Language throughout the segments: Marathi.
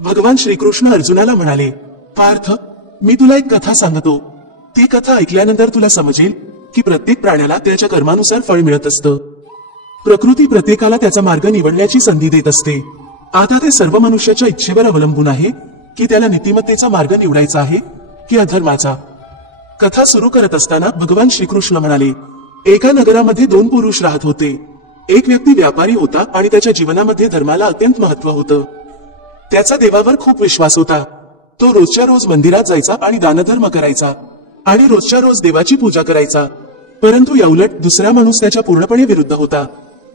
भगवान श्रीकृष्ण अर्जुनाला म्हणाले, पार्थ, मी तुला एक कथा सांगतो. ती कथा ऐकल्यानंतर तुला समजेल की प्रत्येक प्राण्याला त्याच्या कर्मानुसार फळ मिळत असतं. प्रकृती प्रत्येकाला त्याचा मार्ग निवडण्याची संधी देत असते. आता ते सर्व मनुष्याच्या इच्छेवर अवलंबून आहे की त्याला नीतिमत्तेचा मार्ग निवडायचा आहे की अधर्माचा. कथा सुरू करत असताना भगवान श्रीकृष्ण म्हणाले, एका नगरामध्ये 2 पुरुष राहत होते. एक व्यक्ती व्यापारी होता आणि त्याच्या जीवनामध्ये धर्माला अत्यंत महत्व होतं. त्याचा देवावर खूप विश्वास होता. तो रोजच्या रोज मंदिरात जायचा आणि दानधर्म करायचा आणि रोजच्या रोज देवाची पूजा करायचा. परंतु याउलट दुसरा माणूस त्याच्या पूर्णपणे विरुद्ध होता.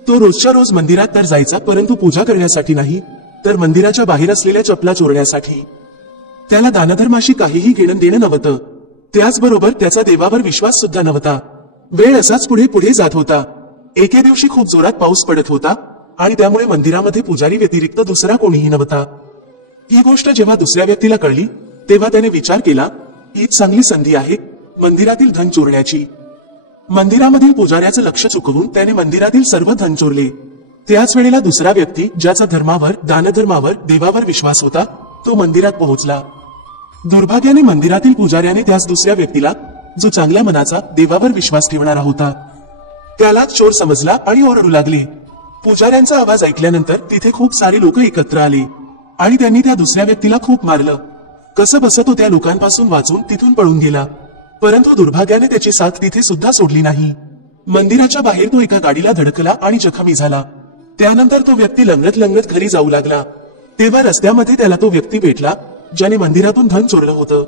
तो रोजच्या रोज मंदिरात तर जायचा, परंतु पूजा करण्यासाठी नाही, तर मंदिराच्या बाहेर असलेल्या चपला चोरण्यासाठी. त्याला दानधर्माशी काहीही घेणं देणं नव्हतं. त्याचबरोबर त्याचा देवावर विश्वास सुद्धा नव्हता. वेळ असाच पुढे पुढे जात होता. एके दिवशी खूप जोरात पाऊस पडत होता आणि त्यामुळे मंदिरामध्ये पुजारी व्यतिरिक्त दुसरा कोणीही नव्हता. ही गोष्ट जेव्हा दुसऱ्या व्यक्तीला कळली तेव्हा त्याने विचार केला, हीच चांगली संधी आहे मंदिरातील धन चोरण्याची. मंदिरामधील पुजाऱ्याचं लक्ष चुकवून त्याने मंदिरातील सर्व धन चोरले. त्याच वेळेला दुसरा व्यक्ती ज्याचा धर्मावर, दानधर्मावर, देवावर विश्वास होता, तो मंदिरात पोहोचला. दुर्भाग्याने मंदिरातील पुजाऱ्याने त्याच दुसऱ्या व्यक्तीला, जो चांगल्या मनाचा, देवावर विश्वास ठेवणारा होता, त्यालाच चोर समजला आणि ओरडू लागले. पुजाऱ्यांचा आवाज ऐकल्यानंतर तिथे खूप सारे लोक एकत्र आले आणि त्यांनी त्या दुसऱ्या व्यक्तीला खूप मारलं. कसं बसं तो त्या लोकांपासून वाचून तिथून पळून गेला. परंतु दुर्भाग्याने त्याची साथ तिथे सुद्धा सोडली नाही. मंदिराच्या बाहेर तो एका गाडीला धडकला आणि जखमी झाला. त्यानंतर तो व्यक्ती लंगडत लंगडत घरी जाऊ लागला. तेव्हा रस्त्यामध्ये त्याला तो व्यक्ती भेटला ज्याने मंदिरातून धन चोरलं होतं.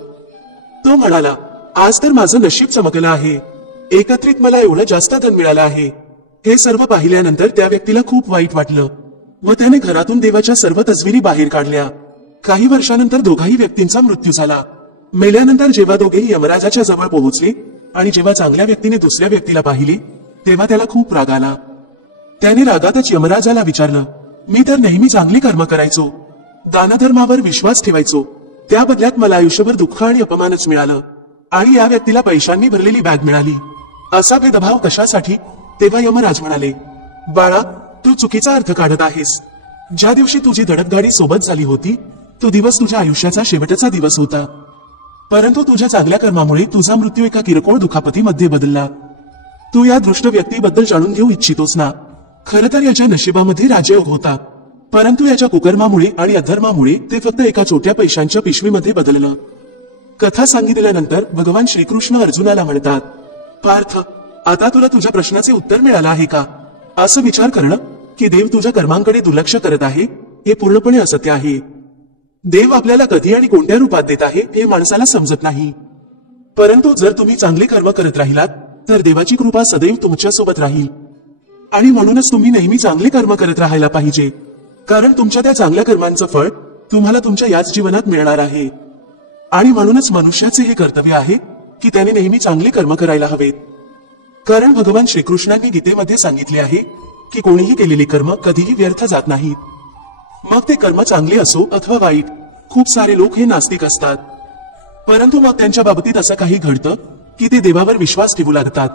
तो म्हणाला, आज तर माझं नशीब चमकलं आहे. एकत्रित मला एवढं जास्त धन मिळालं आहे. हे सर्व पाहिल्यानंतर त्या व्यक्तीला खूप वाईट वाटलं व त्याने घरातून देवाच्या सर्व तस्विरी बाहेर काढल्या. काही वर्षानंतर दोघाही व्यक्तींचा मृत्यू झाला. मेल्यानंतर जेव्हा दोघेही यमराजाच्या जवळ पोहोचले आणि जेव्हा चांगल्या व्यक्तीने दुसऱ्या व्यक्तीला पाहिले तेव्हा त्याला खूप राग आला. त्याने रागातच यमराजाला विचारलं, मी तर नेहमी चांगली कर्म करायचो, दानधर्मावर विश्वास ठेवायचो, त्या बदल्यात मला आयुष्यभर दुःख आणि अपमानच मिळालं आणि या व्यक्तीला पैशांनी भरलेली बॅग मिळाली. असा भेदभाव कशासाठी? तेव्हा यमराज म्हणाले, बाळा, तू चुकीचा अर्थ काढत आहेस. ज्या दिवशी तुझी धडकगाडी सोबत झाली होती तो दिवस तुझ्या आयुष्याचा शेवटचा दिवस होता. परंतु तुझ्या चांगल्या कर्मामुळे तुझा मृत्यू एका किरकोळ दुखापतीमध्ये बदलला. तू या दृष्ट व्यक्तीबद्दल जाणून घेऊ इच्छितोस ना? खरं तर याच्या नशिबामध्ये राजयोग होता, परंतु याच्या कुकर्मामुळे आणि अधर्मामुळे ते फक्त एका छोट्या पैशांच्या पिशवीमध्ये बदललं. कथा सांगितल्यानंतर भगवान श्रीकृष्ण अर्जुनाला म्हणतात, पार्थ, आता तुला तुझ्या प्रश्नाचे उत्तर मिळालं आहे का? असं विचार करणं की देव तुझ्या कर्मांकडे दुर्लक्ष करत आहे हे पूर्णपणे असत्य आहे. देव आपल्याला कधी आणि कोणत्या रूपात देत आहे हे माणसाला समजत नाही. परंतु जर तुम्ही चांगले कर्म करत राहिलात तर देवाची कृपा सदैव तुमच्या सोबत राहील. आणि म्हणूनच तुम्ही नेहमी चांगले कर्म करत राहायला पाहिजे, कारण तुमच्या त्या चांगल्या कर्मांचं फळ तुम्हाला तुमच्या याच जीवनात मिळणार आहे. आणि म्हणूनच मनुष्याचे हे कर्तव्य आहे की त्याने नेहमी चांगले कर्म करायला हवेत. कारण भगवान श्रीकृष्णांनी गीतेमध्ये सांगितले आहे की कोणीही केलेले कर्म कधीही व्यर्थ जात नाहीत. मग ते कर्म चांगले असो अथवा वाईट. खूप सारे लोक हे नास्तिक असतात, परंतु मग त्यांच्या बाबतीत असं काही घडतं की ते देवावर विश्वास ठेवू लागतात